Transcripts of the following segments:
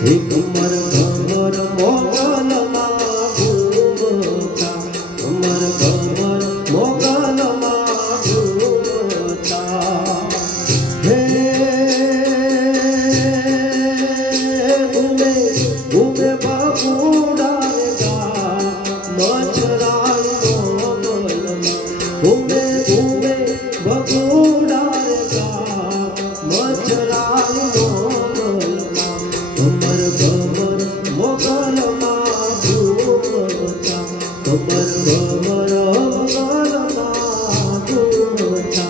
હે કમર કમર મોગલમાં ઘૂમતા, કમર કમર મોગલમાં ઘૂમતા. હે ઘૂમે ઘૂમે બાબુડા ગા મચ્છરાઈ મોગલમાં, ઘૂમે ઘૂમે બગુડા ગા મચ્છરાઈ મોગલમાં, કમર કમર મોગલમાં ઘૂમતા, કમર કમર મોગલમાં ઘૂમતા.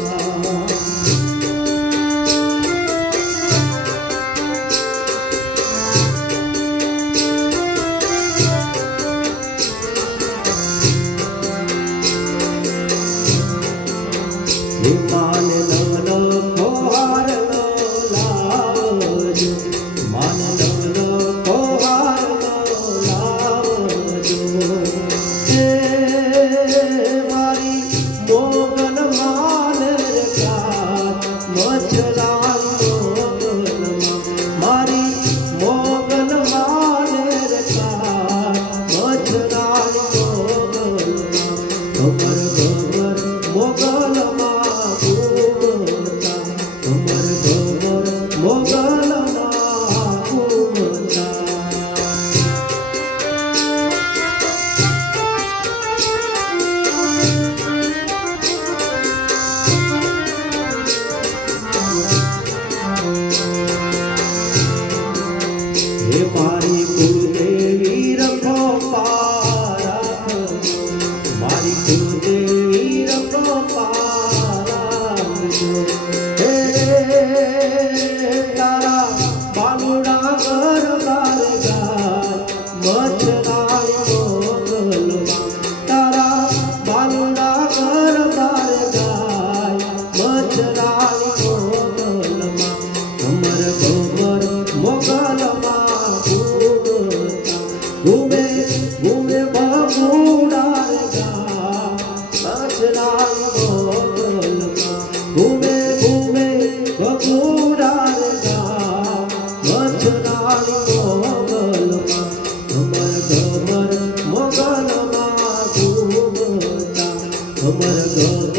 માન નવલ કોહાર લાવજો, માન નવલ કોહાર લાવજો. હે મારી મોગલ માન રખા મચ્છરાઈ મોગલમાં, મારી મોગલ માન રખા મચ્છરાઈ મોગલમાં, કમર કમર મોગલમાં ઘૂમતા, કમર કમર મોગલમાં ઘૂમતા. હે મારી કુળદેવી રખો પારાખ, મારી કુળદેવી રખો પારાખજો. હે તારા બાલુડા ગરબાર ગાય મચ્છરાઈ મોગલમાં, તારા બાલુડા ગરબાર ગાય મચ્છરાઈ મોગલમાં, કમર કમર મોગલમાં ઘૂમતા, ઘૂમે ઘૂમે બગુડા ગા મચ્છરાઈ મોગલમાં, ઘૂમે ઘૂમે બગુડા ગા મચ્છરાઈ મોગલમાં, કમર કમર મોગલમાં ઘૂમતા, કમર કમર